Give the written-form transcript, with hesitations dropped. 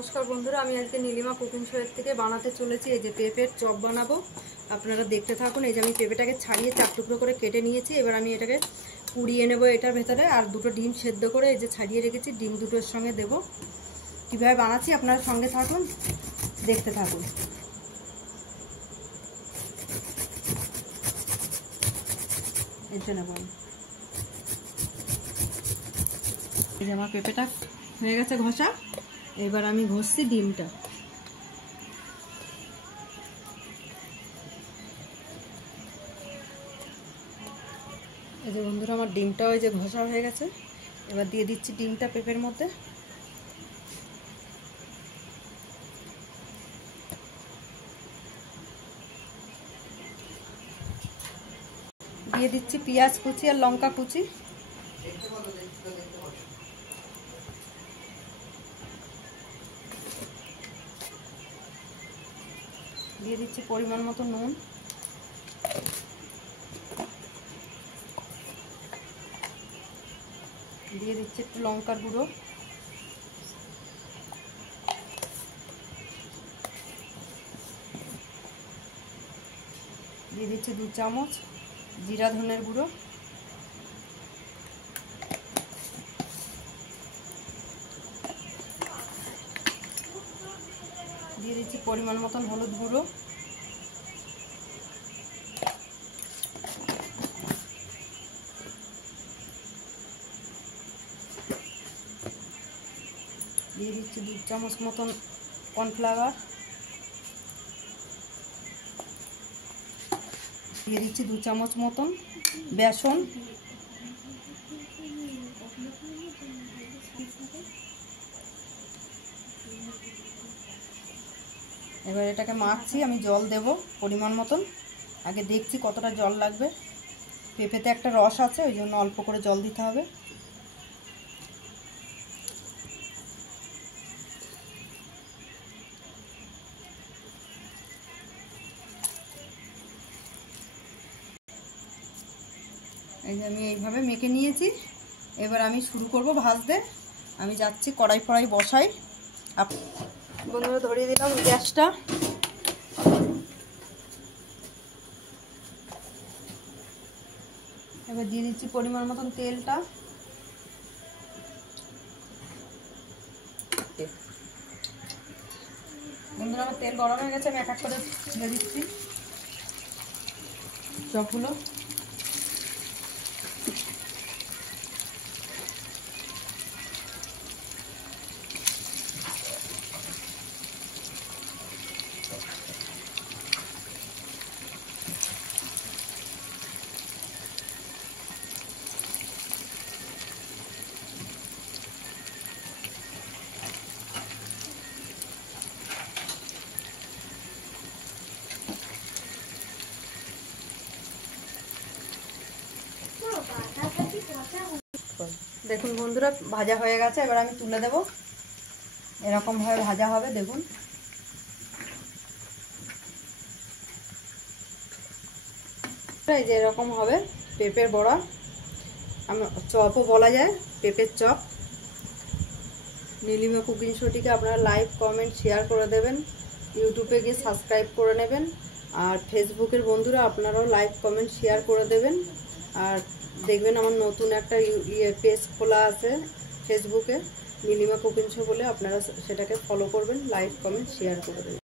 নমস্কার বন্ধুরা, আমি আজকে নীলিমা কুকিং শোয়ের থেকে বানাতে চলেছি এই যে পেঁপের চপ বানাবো। আপনারা দেখতে থাকুন। এই যে আমি পেঁপেটাকে ছাড়িয়ে 4 টুকরো করে কেটে নিয়েছি। এবার আমি এটাকে পুড়িয়ে নেব এটার ভেতরে। আর দুটো ডিম সেদ্ধ করে এই যে ছাড়িয়ে রেখেছি, ডিম দুটোর সঙ্গে দেব। কীভাবে বানাচ্ছি আপনারা সঙ্গে থাকুন, দেখতে থাকুন। এটা নেব এই যে আমার পেঁপেটা হয়ে গেছে ঘষা। এবার আমি ঘষছি ডিমটা। এই যে বন্ধুরা, আমার ডিমটাও এই যে ঘষা হয়ে গেছে। এবার দিয়ে দিচ্ছি ডিমটা পেঁপের মধ্যে। দিয়ে দিচ্ছি পেঁয়াজ কুচি আর লঙ্কা কুচি। দিয়ে দিচ্ছি পরিমাণ মতো নুন। দিয়ে দিচ্ছি একটু লঙ্কার গুঁড়ো। দিয়ে দিচ্ছি 2 চামচ জিরা ধনের গুঁড়ো। দিয়ে দিচ্ছি পরিমাণ মতন হলুদ গুঁড়ো। দিয়ে দিচ্ছি 2 চামচ মতন কর্নফ্লাওয়ার। দিয়ে দিচ্ছি 2 চামচ মতন বেসন। এবার এটাকে মাখছি। আমি জল দেব পরিমাণ মতন। আগে দেখছি কতটা জল লাগবে। পেঁপেতে একটা রস আছে, ওই জন্য অল্প করে জল দিতে হবে। এই যে আমি এইভাবে মেখে নিয়েছি। এবার আমি শুরু করব ভাজতে। আমি যাচ্ছি কড়াই ফড়াই বসাই। বন্ধুরা, ধরিয়ে দিলাম গ্যাসটা। এবার দিয়ে দিচ্ছি পরিমাণ মতন তেলটা। বন্ধুরা, আমার তেল গরম হয়ে গেছে। আমি এক এক করে দিয়ে দিচ্ছি চপগুলো। দেখুন বন্ধুরা, ভাজা হয়ে গেছে। এবার আমি তুলে দেব। এরকম ভাবে ভাজা হবে, দেখুন। এই যে এরকম হবে পেঁপের বড়া। চপও বলা যায়, পেঁপের চপ। নীলিমা কুকিং শোটিকে আপনারা লাইক কমেন্ট শেয়ার করে দেবেন। ইউটিউবে গিয়ে সাবস্ক্রাইব করে নেবেন। আর ফেসবুকের বন্ধুরা আপনারাও লাইক কমেন্ট শেয়ার করে দেবেন। আর দেখবেন আমার নতুন একটা পেজ খোলা আছে ফেসবুকে, নীলিমা কুকিং শো বলে। আপনারা সেটাকে ফলো করবেন, লাইক কমেন্ট শেয়ার করে দেবেন।